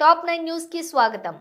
Top nine న్యూస్కి స్వాగతం.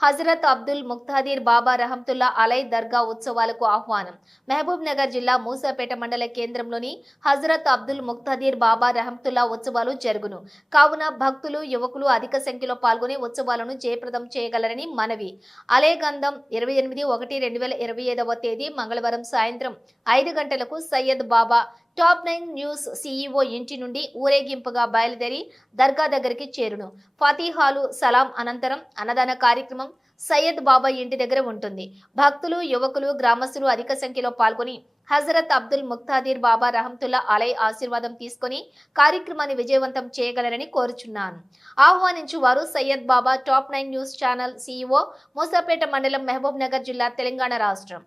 హజరత్ అబ్దుల్ ముక్తాదీర్ బాబా రహంతుల్లా అలై దర్గా ఉత్సవాలకు ఆహ్వానం. మహబూబ్ నగర్ జిల్లా మూసాపేట మండల కేంద్రంలోని హజరత్ అబ్దుల్ ముక్తాదీర్ బాబా రహంతుల్లా ఉత్సవాలు జరుగును. కావున భక్తులు యువకులు అధిక సంఖ్యలో పాల్గొని ఉత్సవాలను జయప్రదం చేయగలరని మనవి. అలే గంధం ఇరవై ఎనిమిది ఒకటి రెండు వేల ఇరవై ఐదవ తేదీ మంగళవారం సాయంత్రం ఐదు గంటలకు Syed Baba top nine news CEO ఇంటి నుండి ఊరేగింపుగా బయలుదేరి దర్గా దగ్గరికి చేరును. ఫతీహాలు సలాం అనంతరం అన్నదాన కార్యక్రమం సయ్యద్ బాబా ఇంటి దగ్గర ఉంటుంది. భక్తులు యువకులు గ్రామస్తులు అధిక సంఖ్యలో పాల్గొని హజరత్ అబ్దుల్ ముక్తాదీర్ బాబా రహంతుల్లా అలై ఆశీర్వాదం తీసుకొని కార్యక్రమాన్ని విజయవంతం చేయగలరని కోరుచున్నాను. ఆహ్వానించు వారు Syed Baba top nine news channel CEO Musapet మండలం మహబూబ్ నగర్ జిల్లా తెలంగాణ రాష్ట్రం.